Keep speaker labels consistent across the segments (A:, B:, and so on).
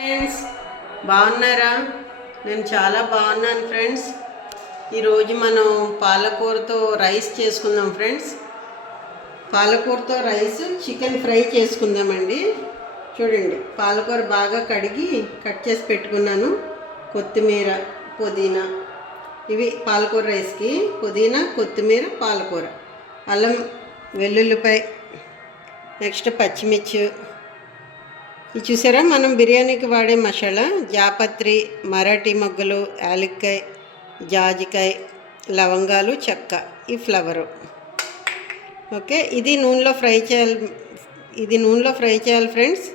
A: Friends బాగున్నారా? నేను చాలా బాగున్నాను ఫ్రెండ్స్ ఈరోజు మనం పాలకూరతో రైస్ చేసుకుందాం ఫ్రెండ్స్ పాలకూరతో రైస్ చికెన్ ఫ్రై చేసుకుందామండి. చూడండి పాలకూర బాగా కడిగి కట్ చేసి పెట్టుకున్నాను. కొత్తిమీర పుదీనా. ఇవి పాలకూర రైస్కి పుదీనా కొత్తిమీర పాలకూర. అల్లం వెల్లుల్లిపాయ నెక్స్ట్ పచ్చిమిర్చి. ఇది చూసారా? మనం బిర్యానీకి వాడే మసాలా జాపత్రి మరాఠీ మొగ్గలు యాలక్కాయ జాజికాయ లవంగాలు చెక్క ఈ ఫ్లవరు. ఓకే? ఇది నూనెలో ఫ్రై చేయాలి ఇది నూనెలో ఫ్రై చేయాలి ఫ్రెండ్స్.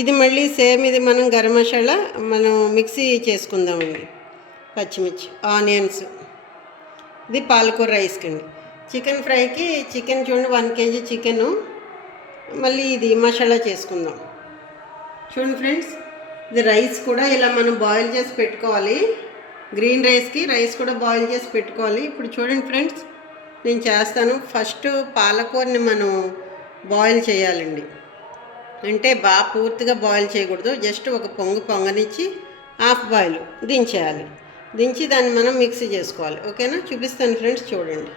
A: ఇది మళ్ళీ సేమ్ ఇది మనం గరం మసాలా మనం మిక్సీ చేసుకుందామండి పచ్చిమిర్చి ఆనియన్స్. ఇది పాలకూర రైస్కి అండి చికెన్ ఫ్రైకి చికెన్ చూడండి వన్ కేజీ చికెను. మళ్ళీ ఇది మసాలా చేసుకుందాం. చూడండి ఫ్రెండ్స్ ఇది రైస్ కూడా ఇలా మనం బాయిల్ చేసి పెట్టుకోవాలి. గ్రీన్ రైస్కి రైస్ కూడా బాయిల్ చేసి పెట్టుకోవాలి. ఇప్పుడు చూడండి ఫ్రెండ్స్ నేను చేస్తాను. ఫస్ట్ పాలకూరని మనం బాయిల్ చేయాలండి. అంటే బాగా పూర్తిగా బాయిల్ చేయకూడదు. జస్ట్ ఒక పొంగు పొంగనిచ్చి హాఫ్ బాయిల్ దించేయాలి. దించి దాన్ని మనం మిక్సీ చేసుకోవాలి. ఓకేనా? చూపిస్తాను ఫ్రెండ్స్ చూడండి.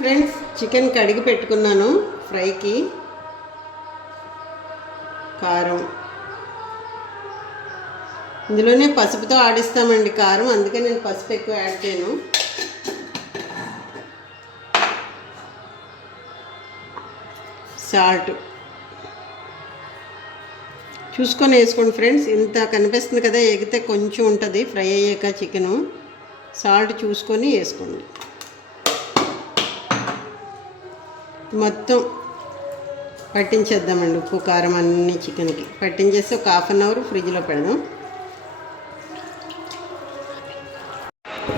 A: ఫ్రెండ్స్ చికెన్ కడిగి పెట్టుకున్నాను ఫ్రైకి. కారం. ఇందులోనే పసుపుతో ఆడిస్తామండి కారం అందుకే నేను పసుపు ఎక్కువ యాడ్ చేయను. సాల్ట్. చూసుకొని వేసుకోండి ఫ్రెండ్స్ ఇంత కనిపిస్తుంది కదా ఎగితే కొంచెం ఉంటుంది ఫ్రై అయ్యాక చికెను. సాల్ట్ చూసుకొని వేసుకోండి. మొత్తం పట్టించేద్దామండి ఉప్పు కారం అన్ని చికెన్కి. పట్టించేసి ఒక హాఫ్ అన్ అవర్ ఫ్రిడ్జ్లో పెడదాం.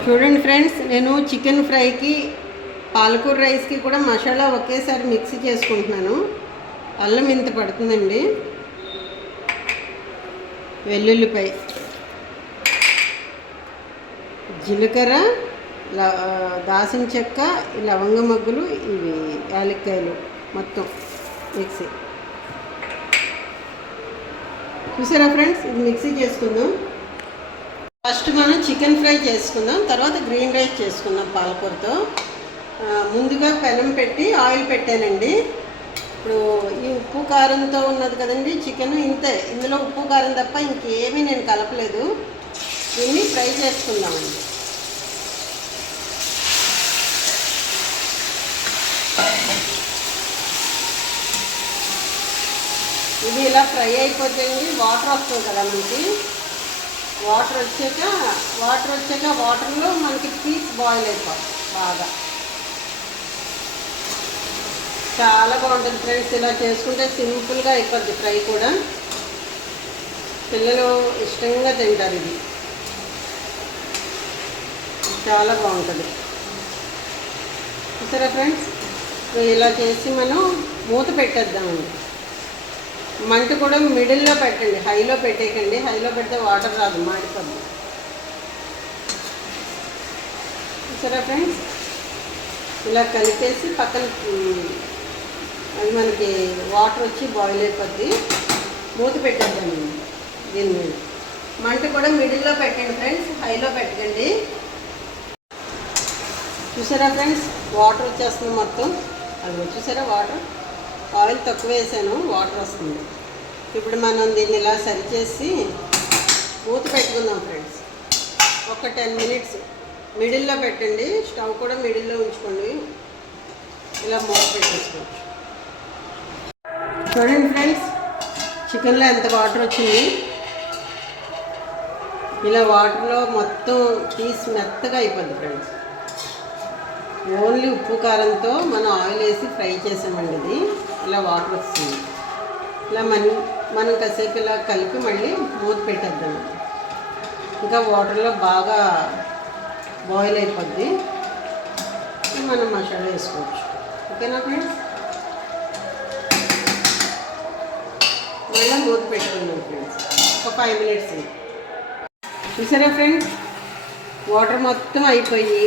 A: చూడండి ఫ్రెండ్స్ నేను చికెన్ ఫ్రైకి పాలకూర రైస్కి కూడా మసాలా ఒకేసారి మిక్సీ చేసుకుంటున్నాను. అల్లం ఇంత పడుతుందండి. వెల్లుల్లిపై జీలకర్ర ల దాసిన చెక్క లవంగ మగ్గులు ఇవి యాలక్కాయలు మొత్తం మిక్సీ. చూసారా ఫ్రెండ్స్? ఇది మిక్సీ చేసుకుందాం. ఫస్ట్ మనం చికెన్ ఫ్రై చేసుకుందాం తర్వాత గ్రీన్ రైస్ చేసుకుందాం పాలకూరతో. ముందుగా పెనం పెట్టి ఆయిల్ పెట్టానండి. ఇప్పుడు ఈ ఉప్పు కారంతో ఉన్నది కదండి చికెన్ ఇంతే. ఇందులో ఉప్పు కారం తప్ప ఇంకేమీ నేను కలపలేదు. దీన్ని ఫ్రై చేసుకుందామండి ఇది ఇలా ఫ్రై అయిపోతుంది వాటర్ వస్తుంది కదా మనకి. వాటర్ వచ్చాక వాటర్ వచ్చాక వాటర్లో మనకి పీస్ బాయిల్ అయిపోతుంది బాగా. చాలా బాగుంటుంది ఫ్రెండ్స్ ఇలా చేసుకుంటే సింపుల్గా అయిపోద్ది ఫ్రై కూడా. పిల్లలు ఇష్టంగా తింటారు ఇది. చాలా బాగుంటుంది. సరే ఫ్రెండ్స్? ఇలా చేసి మనం మూత పెట్టేద్దామండి. మంట కూడా మిడిల్లో పెట్టండి హైలో పెట్టేయకండి. హైలో పెడితే వాటర్ రాదు మాడిపోద్ది చూసారా ఫ్రెండ్స్? ఇలా కలిపేసి పక్కన అది మనకి వాటర్ వచ్చి బాయిల్ అయిపోద్ది. మూత పెట్టేద్దామండి దీని మీద మంట కూడా మిడిల్లో పెట్టండి ఫ్రెండ్స్ హైలో పెట్టకండి. చూసారా ఫ్రెండ్స్? వాటర్ వచ్చేస్తుంది మొత్తం. అది చూసారా వాటర్? ఆయిల్ తక్కువ వేసాను వాటర్ వస్తుంది. ఇప్పుడు మనం దీన్ని ఇలా సరిచేసి మూత పెట్టుకుందాం ఫ్రెండ్స్. ఒక టెన్ మినిట్స్ మిడిల్లో పెట్టండి. స్టవ్ కూడా మిడిల్లో ఉంచుకోండి. ఇలా మూత పెట్టేసుకోవచ్చు. చూడండి ఫ్రెండ్స్ చికెన్లో ఎంత వాటర్ వచ్చింది. ఇలా వాటర్లో మొత్తం పీస్ మెత్తగా అయిపోద్ది ఫ్రెండ్స్. ఓన్లీ ఉప్పు కారంతో మనం ఆయిల్ వేసి ఫ్రై చేసామండి ఇది. ఇలా వాటర్ వస్తుంది. ఇలా మన మనం కాసేపు ఇలా కలిపి మళ్ళీ మూత పెట్టేద్దాం. ఇంకా వాటర్లో బాగా బాయిల్ అయిపోద్ది. మనం మసాలా వేసుకోవచ్చు. ఓకేనా ఫ్రెండ్స్ మళ్ళీ మూత పెట్టుకుందాం ఫ్రెండ్స్ ఒక ఫైవ్ మినిట్స్ చూసారా ఫ్రెండ్స్ వాటర్ మొత్తం అయిపోయి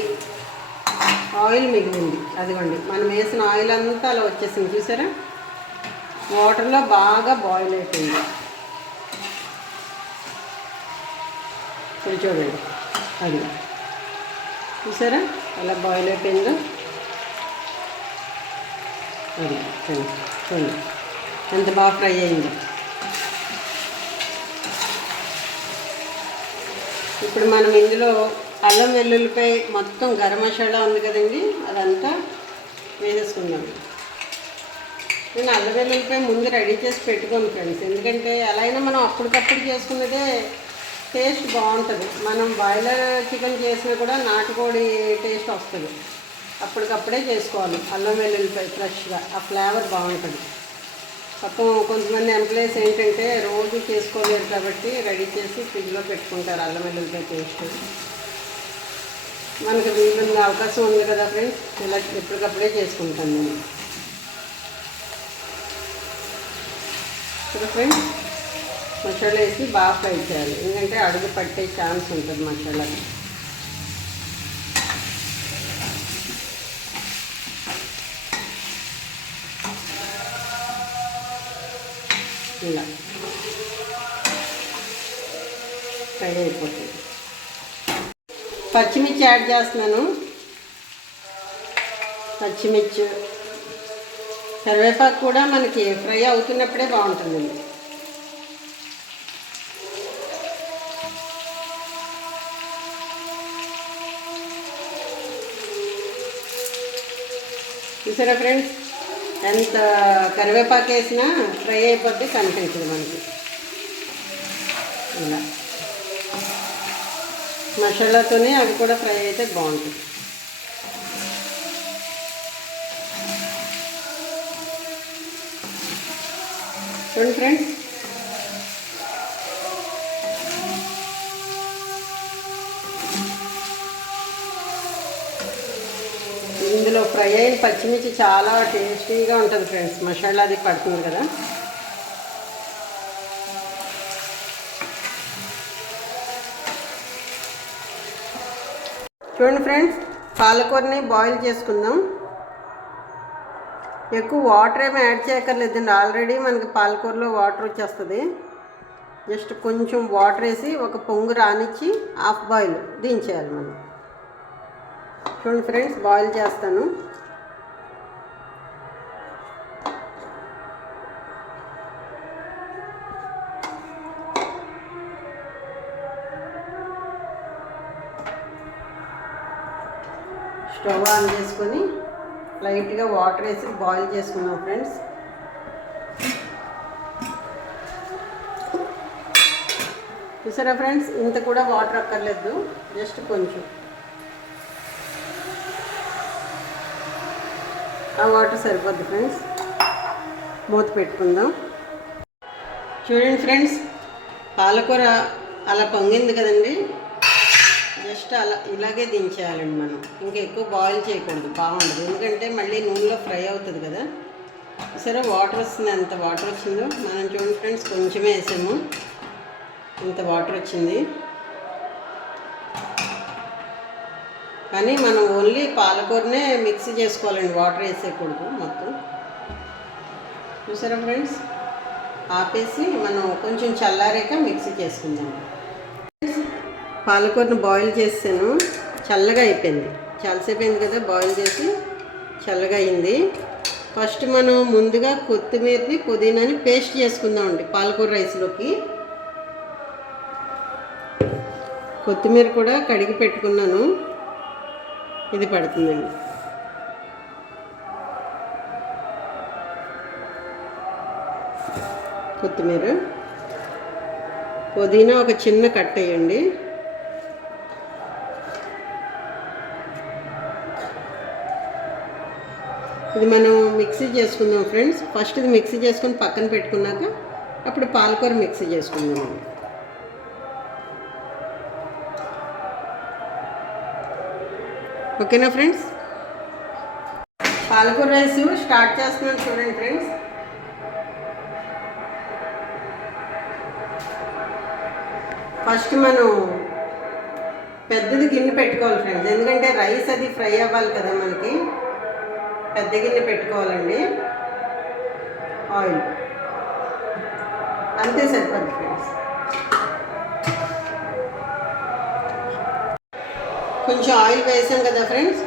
A: ఆయిల్ మిగిలింది. అదిగోండి మనం వేసిన ఆయిల్ అంతా అలా వచ్చేసింది. చూసారా? వాటర్లో బాగా బాయిల్ అయిపోయింది. ఇప్పుడు చూడండి అది. చూసారా? అలా బాయిల్ అయిపోయిందో? అది చూడండి చూడండి. ఎంత బాగా ఫ్రై అయిందో. ఇప్పుడు మనం ఇందులో అల్లం వెల్లుల్లిపై మొత్తం గరం మసాలా ఉంది కదండి అదంతా వేసేసుకుందాం. నేను అల్లం వెల్లుల్లిపై ముందు రెడీ చేసి పెట్టుకోను ఫ్రెండ్స్ ఎందుకంటే ఎలా అయినా మనం అప్పటికప్పుడు చేసుకున్నదే టేస్ట్ బాగుంటుంది. మనం బాయిలర్ చికెన్ చేసినా కూడా నాటుకోడి టేస్ట్ వస్తుంది. అప్పటికప్పుడే చేసుకోవాలి అల్లం వెల్లుల్లిపై ఫ్రెష్గా ఆ ఫ్లేవర్ బాగుంటుంది. పాపం కొంతమంది ఎంప్లాయీస్ ఏంటంటే రోజు చేసుకోలేరు కాబట్టి రెడీ చేసి ఫ్రిడ్జ్లో పెట్టుకుంటారు అల్లం వెల్లుల్లిపై పేస్ట్ మనకు వీలున్న అవకాశం ఉంది కదా ఫ్రెండ్స్? ఇలా ఎప్పటికప్పుడే చేసుకుంటాను నేను. ఇక్కడ ఫ్రెండ్స్ మసాలా వేసి బాగా ఫ్రై చేయాలి. ఎందుకంటే అడుగు పట్టే ఛాన్స్ ఉంటుంది మసాలా ఇలా. ఫ్రై అయిపోతుంది. పచ్చిమిర్చి యాడ్ చేస్తున్నాను. పచ్చిమిర్చి. కరివేపాకు కూడా మనకి ఫ్రై అవుతున్నప్పుడే బాగుంటుందండి. చూసారా ఫ్రెండ్స్? ఎంత కరివేపాకు వేసినా ఫ్రై అయిపోతే కనిపించదు మనకి. ఇలా. మసాలాతోనే అవి కూడా ఫ్రై అయితే బాగుంటుంది. చూడండి ఫ్రెండ్స్. ఇందులో ఫ్రై అయిన పచ్చిమిర్చి చాలా టేస్టీగా ఉంటుంది ఫ్రెండ్స్. మసాలా అది పడుతుంది కదా. చూడండి ఫ్రెండ్స్ పాలకూరని బాయిల్ చేసుకుందాం. ఎక్కువ వాటర్ ఏమీ యాడ్ చేయక్కర్లేదండి ఆల్రెడీ మనకి పాలకూరలో వాటర్ వచ్చేస్తుంది. జస్ట్ కొంచెం వాటర్ వేసి ఒక పొంగు రానిచ్చి హాఫ్ బాయిల్ దించేయాలి మనం. చూడండి ఫ్రెండ్స్ బాయిల్ చేస్తాను. స్టవ్ ఆన్ చేసుకొని లైట్గా వాటర్ వేసి బాయిల్ చేసుకున్నాం ఫ్రెండ్స్. చూసారా ఫ్రెండ్స్? ఇంత కూడా వాటర్ అక్కర్లేదు. జస్ట్ కొంచెం. ఆ వాటర్ సరిపోద్ది ఫ్రెండ్స్. మూత పెట్టుకుందాం. చూడండి ఫ్రెండ్స్ పాలకూర అలా పొంగింది కదండి. జస్ట్ అలా ఇలాగే దించేయాలండి మనం. ఇంకా ఎక్కువ బాయిల్ చేయకూడదు బాగుండదు. ఎందుకంటే మళ్ళీ నూనెలో ఫ్రై అవుతుంది కదా. సరే వాటర్ వస్తుంది. ఎంత వాటర్ వచ్చిందో. మనం చూడండి ఫ్రెండ్స్ కొంచెమే వేసాము. ఇంత వాటర్ వచ్చింది. కానీ మనం ఓన్లీ పాలకూరనే మిక్సీ చేసుకోవాలండి. వాటర్ వేసేయకూడదు మొత్తం. చూసారా ఫ్రెండ్స్ ఆపేసి మనం కొంచెం చల్లారాక మిక్సీ చేసుకుందాం. పాలకూరను బాయిల్ చేసాను. చల్లగా అయిపోయింది. చాలాసేపు అయింది కదా బాయిల్ చేసి చల్లగా అయింది. ఫస్ట్ మనం ముందుగా కొత్తిమీరని పుదీనాని పేస్ట్ చేసుకుందామండి పాలకూర రైస్లోకి. కొత్తిమీర కూడా కడిగి పెట్టుకున్నాను. ఇది పడుతుందండి. కొత్తిమీర. పుదీనా ఒక చిన్న కట్ వేయండి ఇది మనం మిక్సీ చేసుకుందాం ఫ్రెండ్స్. ఫస్ట్ ఇది మిక్సీ చేసుకుని పక్కన పెట్టుకున్నాక అప్పుడు పాలకూర మిక్సీ చేసుకుందాం. ఓకేనా ఫ్రెండ్స్? పాలకూర రైస్ స్టార్ట్ చేస్తున్నాను చూడండి ఫ్రెండ్స్. ఫస్ట్ మనం పెద్దది గిన్నె పెట్టుకోవాలి ఫ్రెండ్స్. ఎందుకంటే రైస్ అది ఫ్రై అవ్వాలి కదా మనకి. పెద్ద గిన్నె పెట్టుకోవాలండి. ఆయిల్. అంతే సరిపోద్ది ఫ్రెండ్స్. కొంచెం ఆయిల్ వేసాం కదా ఫ్రెండ్స్.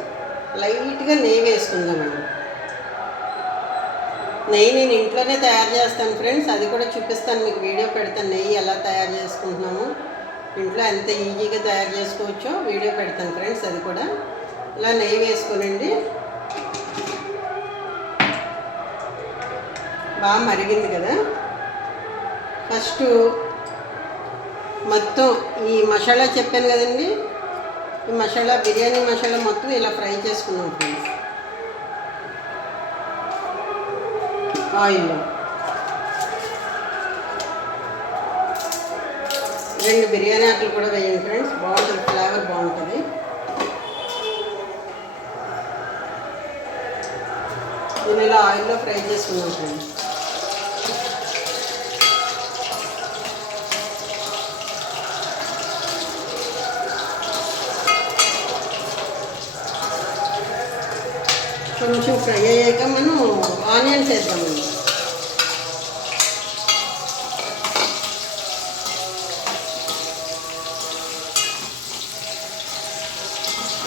A: లైట్గా నెయ్యి వేసుకుందామండి నెయ్యి నేను ఇంట్లోనే తయారు చేస్తాను ఫ్రెండ్స్. అది కూడా చూపిస్తాను మీకు వీడియో పెడతాను. నెయ్యి ఎలా తయారు చేసుకుంటున్నాము. ఇంట్లో ఎంత ఈజీగా తయారు చేసుకోవచ్చో వీడియో పెడతాను ఫ్రెండ్స్ అది కూడా. ఇలా నెయ్యి వేసుకోనండి. బాగా మరిగింది కదా. ఫస్ట్ మొత్తం ఈ మసాలా చెప్పాను కదండి. ఈ మసాలా బిర్యానీ మసాలా మొత్తం ఇలా ఫ్రై చేసుకున్నాం ఫ్రెండ్స్. ఆయిల్లో. రెండు బిర్యానీ ఆకులు కూడా వేయండి ఫ్రెండ్స్. బాగుంటుంది ఫ్లేవర్ బాగుంటుంది. దీన్ని ఇలా ఆయిల్లో ఫ్రై చేసుకున్నాం ఫ్రెండ్స్. కొంచెం ఫ్రై అయ్యాక మనం ఆనియన్స్ వేద్దామండి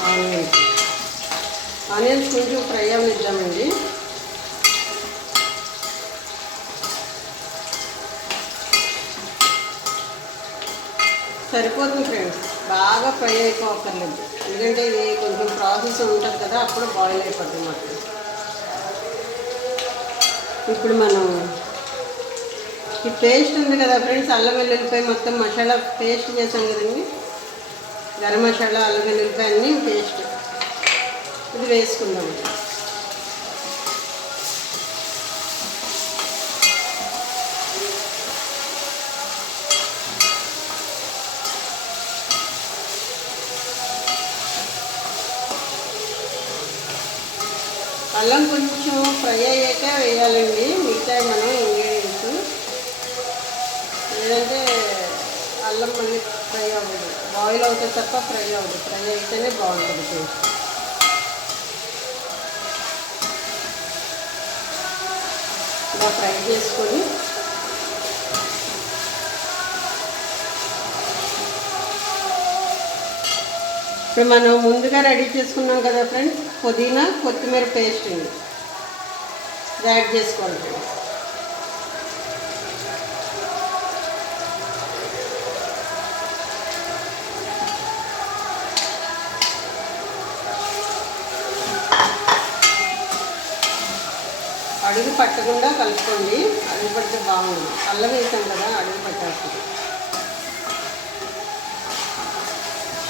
A: ఆనియన్స్ ఆనియన్స్ కొంచెం ఫ్రై అవనిద్దామండి సరిపోతుంది ఫ్రెండ్స్. బాగా ఫ్రై అయిపోకర్లేదు ఎందుకంటే ఇది కొంచెం ప్రాసెస్ ఉంటుంది కదా అప్పుడు బాయిల్ అయిపోతుంది మాకు. ఇప్పుడు మనం ఈ పేస్ట్ ఉంది కదా ఫ్రెండ్స్ అల్లం వెల్లుల్లిపాయ మొత్తం మసాలా పేస్ట్ చేసాం కదండి. గరం మసాలా అల్లం వెల్లుల్లిపాయ అన్నీ పేస్ట్ ఇది వేసుకుందాం అల్లం కొంచెం ఫ్రై అయ్యాక వేయాలండి. మిగతా మనం ఇంగ్రీడియంట్స్. లేదంటే అల్లం మళ్ళీ ఫ్రై అవ్వదు. బాయిల్ అవుతే తప్ప ఫ్రై అవ్వదు. ఫ్రై అయితేనే బాగుంటుంది టేస్ట్. ఇలా ఫ్రై చేసుకొని ఇప్పుడు మనం ముందుగా రెడీ చేసుకున్నాం కదా ఫ్రెండ్స్? పుదీనా కొత్తిమీర పేస్ట్ అండి. యాడ్ చేసుకోవాలి ఫ్రెండ్స్ అడుగు పట్టకుండా కలుపుకోండి. అడుగు పడితే బాగుంది అల్లం వేసాం కదా అడుగు పట్టేస్తుంది.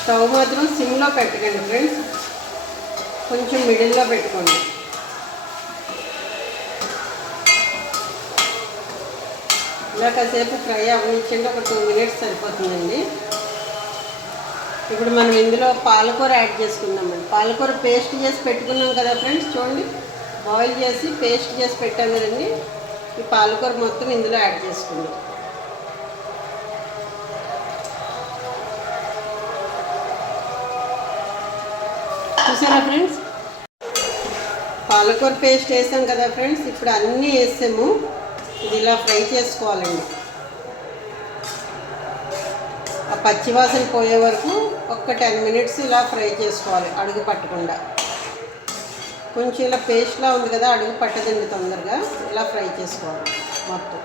A: స్టవ్ మాత్రం సిమ్లో పెట్టకండి ఫ్రెండ్స్. కొంచెం మిడిల్లో పెట్టుకోండి. ఇలా కాసేపు ఫ్రై అవనిచ్చండి ఒక టూ మినిట్స్ సరిపోతుందండి. ఇప్పుడు మనం ఇందులో పాలకూర యాడ్ చేసుకుందామండి. పాలకూర పేస్ట్ చేసి పెట్టుకున్నాం కదా ఫ్రెండ్స్ చూడండి. బాయిల్ చేసి పేస్ట్ చేసి పెట్టాం కదండి. ఈ పాలకూర మొత్తం ఇందులో యాడ్ చేసుకుందాం. చూసారా ఫ్రెండ్స్? పాలకూర పేస్ట్ వేసాం కదా ఫ్రెండ్స్ ఇప్పుడు అన్నీ వేసాము ఇది ఇలా ఫ్రై చేసుకోవాలండి. ఆ పచ్చివాసన పోయే వరకు ఒక్క టెన్ మినిట్స్ ఇలా ఫ్రై చేసుకోవాలి అడుగు పట్టకుండా. కొంచెం ఇలా పేస్ట్లా ఉంది కదా అడుగు పట్టదండి తొందరగా. ఇలా ఫ్రై చేసుకోవాలి మొత్తం.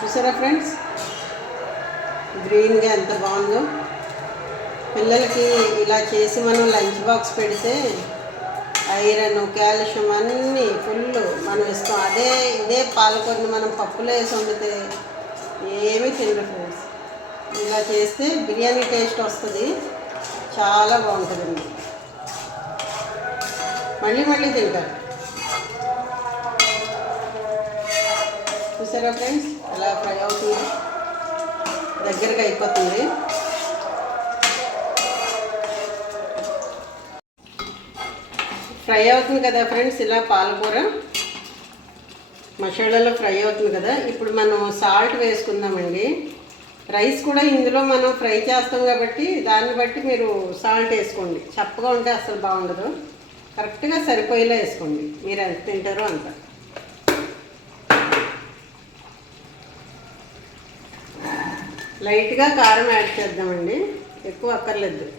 A: చూసారా ఫ్రెండ్స్? గ్రీన్గా ఎంత బాగుందో. పిల్లలకి ఇలా చేసి మనం లంచ్ బాక్స్ పెడితే ఐరన్ కాల్షియం అన్నీ ఫుల్ మనం ఇస్తాం. అదే ఇదే పాలకూరని మనం పప్పులో వేసి వండితే ఏమీ తినరు ఫ్రెండ్స్. ఇలా చేస్తే బిర్యానీ టేస్ట్ వస్తుంది. చాలా బాగుంటుందండి. మళ్ళీ మళ్ళీ తింటారు. చూసారా ఫ్రెండ్స్? ఎలా ఫ్రై అవుతుంది. దగ్గరగా అయిపోతుంది. ఫ్రై అవుతుంది కదా ఫ్రెండ్స్ ఇలా పాలకూర. మసాలాలో ఫ్రై అవుతుంది కదా. ఇప్పుడు మనం సాల్ట్ వేసుకుందామండి. రైస్ కూడా ఇందులో మనం ఫ్రై చేస్తాం కాబట్టి దాన్ని బట్టి మీరు సాల్ట్ వేసుకోండి. చప్పగా ఉంటే అసలు బాగుండదు. కరెక్ట్గా సరిపోయేలా వేసుకోండి. మీరు ఎంత తింటారో అంత. లైట్గా కారం యాడ్ చేద్దామండి. ఎక్కువ అక్కర్లేదు.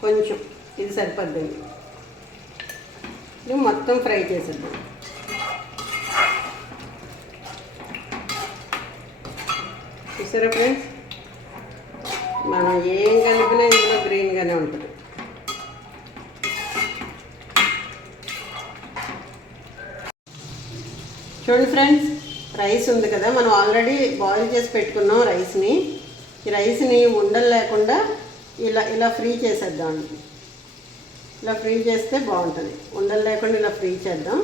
A: కొంచెం. ఇది సరిపోద్దండి. ఇది మొత్తం ఫ్రై చేసేద్దాం. చూసారా ఫ్రెండ్స్? మనం ఏం కలిపినా ఇందులో గ్రీన్గానే ఉంటుంది. చూడండి ఫ్రెండ్స్ రైస్ ఉంది కదా మనం ఆల్రెడీ బాయిల్ చేసి పెట్టుకున్నాం రైస్ని. ఈ రైస్ని ఉండలు లేకుండా ఇలా ఇలా ఫ్రీ చేసేద్దాం. ఇలా ఫ్రీ చేస్తే బాగుంటుంది. ఉండలు లేకుండా ఇలా ఫ్రీ చేద్దాం.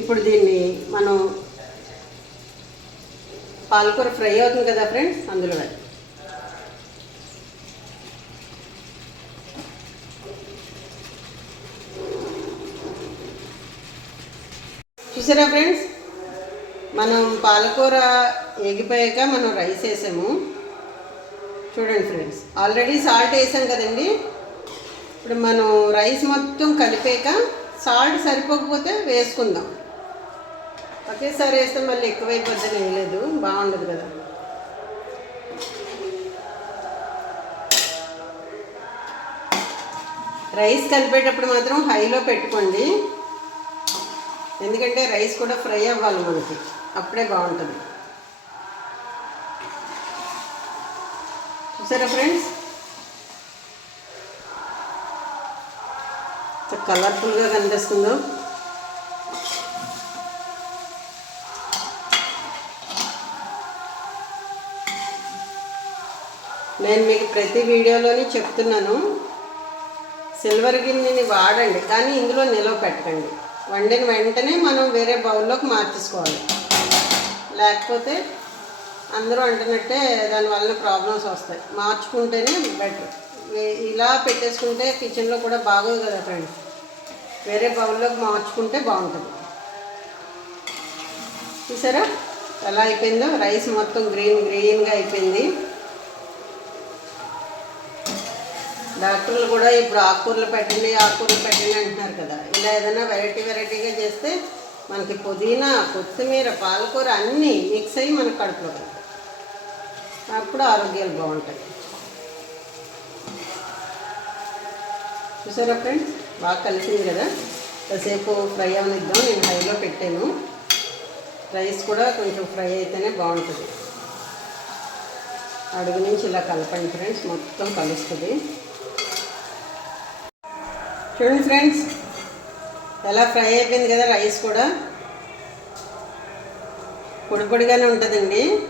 A: ఇప్పుడు దీన్ని మనం పాలకూర ఫ్రై అవుతుంది కదా ఫ్రెండ్స్? అందులో వేద్దాం. చూసారా ఫ్రెండ్స్? మనం పాలకూర ఎగిపోయాక మనం రైస్ వేసాము. చూడండి ఫ్రెండ్స్. ఆల్రెడీ సాల్ట్ వేసాం కదండి. ఇప్పుడు మనం రైస్ మొత్తం కలిపాక సాల్ట్ సరిపోకపోతే వేసుకుందాం. ఒకేసారి వేస్తే మళ్ళీ ఎక్కువైపోద్దని లేదు. బాగుండదు కదా. రైస్ కలిపేటప్పుడు మాత్రం హైలో పెట్టుకోండి. ఎందుకంటే రైస్ కూడా ఫ్రై అవ్వాలి మనకి. అప్పుడే బాగుంటుంది. చూసారా ఫ్రెండ్స్ కలర్ఫుల్గా కనిపిస్తుందో. నేను మీకు ప్రతి వీడియోలోని చెప్తున్నాను. సిల్వర్ గిన్నెని వాడండి కానీ ఇందులో నిలవ పెట్టకండి. వండిన వెంటనే మనం వేరే బౌల్లోకి మార్చేసుకోవాలి. లేకపోతే అందరూ అంటున్నట్టే దానివల్ల ప్రాబ్లమ్స్ వస్తాయి. మార్చుకుంటేనే బెటర్ ఇలా పెట్టేసుకుంటే కిచెన్లో కూడా బాగోదు కదా ఫ్రెండ్స్ వేరే బౌల్లోకి మార్చుకుంటే బాగుంటుంది. చూసారా? ఎలా అయిపోయిందో? రైస్ మొత్తం గ్రీన్ గ్రీన్గా అయిపోయింది. డాక్టర్లు కూడా ఇప్పుడు ఆకుకూరలు పెట్టండి ఆకుకూరలు పెట్టండి అంటున్నారు కదా. ఇలా ఏదైనా వెరైటీ వెరైటీగా చేస్తే మనకి పుదీనా కొత్తిమీర పాలకూర అన్నీ మిక్స్ అయ్యి మనకు కడుపులో కలుగుతాయి. అప్పుడు ఆరోగ్యాలు బాగుంటాయి. చూసారా ఫ్రెండ్స్? బాగా కలిసింది కదా? కాసేపు ఫ్రై అవనిద్దాం. నేను హైలో పెట్టాను. రైస్ కూడా కొంచెం ఫ్రై అయితేనే బాగుంటుంది. అడుగు నుంచి ఇలా కలపండి ఫ్రెండ్స్. మొత్తం కలుస్తుంది. చూడండి ఫ్రెండ్స్. ఎలా ఫ్రై అయిపోయింది కదా రైస్ కూడా? పొడి పొడిగానే ఉంటుందండి.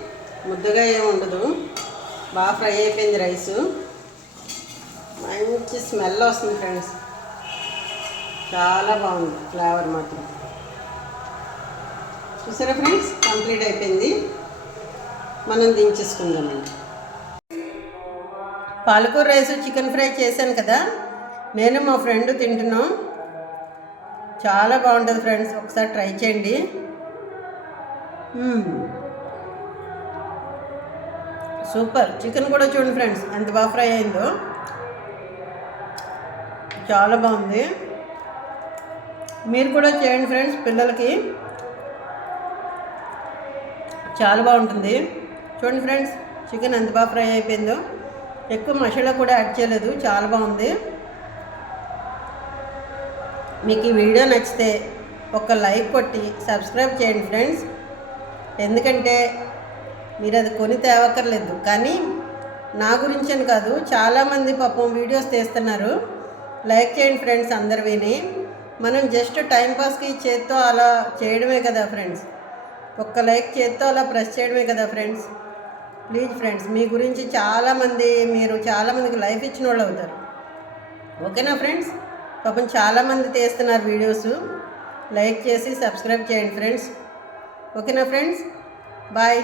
A: ముద్దగా ఏమి ఉండదు. బాగా ఫ్రై అయిపోయింది రైసు. మంచి స్మెల్ వస్తుంది ఫ్రెండ్స్. చాలా బాగుంది ఫ్లేవర్ మాత్రం. చూసారా ఫ్రెండ్స్? కంప్లీట్ అయిపోయింది. మనం దించేసుకుందామండి. పాలకూర రైస్ చికెన్ ఫ్రై చేశాను కదా. నేను మా ఫ్రెండ్ తింటున్నాం. చాలా బాగుంటుంది ఫ్రెండ్స్. ఒకసారి ట్రై చేయండి. సూపర్. చికెన్ కూడా చూడండి ఫ్రెండ్స్ ఎంత బాగా ఫ్రై అయిందో. చాలా బాగుంది. మీరు కూడా చేయండి ఫ్రెండ్స్ పిల్లలకి. చాలా బాగుంటుంది. చూడండి ఫ్రెండ్స్ చికెన్ ఎంత బాగా ఫ్రై అయిపోయిందో. ఎక్కువ మసాలా కూడా యాడ్ చేయలేదు చాలా బాగుంది. మీకు ఈ వీడియో నచ్చితే ఒక లైక్ కొట్టి సబ్స్క్రైబ్ చేయండి ఫ్రెండ్స్. ఎందుకంటే మీరు అది కొని తేవక్కర్లేదు. కానీ నా గురించి అని కాదు చాలామంది పాపం వీడియోస్ తీస్తున్నారు. లైక్ చేయండి ఫ్రెండ్స్ అందరివిని మనం జస్ట్ టైంపాస్కి చేత్తో అలా చేయడమే కదా ఫ్రెండ్స్. ఒక్క లైక్ చేత్తో అలా ప్రెస్ చేయడమే కదా ఫ్రెండ్స్. ప్లీజ్ ఫ్రెండ్స్ మీ గురించి చాలామంది మీరు చాలామందికి లైఫ్ ఇచ్చిన వాళ్ళు అవుతారు. ఓకేనా ఫ్రెండ్స్? పాపం చాలామంది తీస్తున్నారు వీడియోస్. లైక్ చేసి సబ్స్క్రైబ్ చేయండి ఫ్రెండ్స్. ఓకేనా ఫ్రెండ్స్? బాయ్.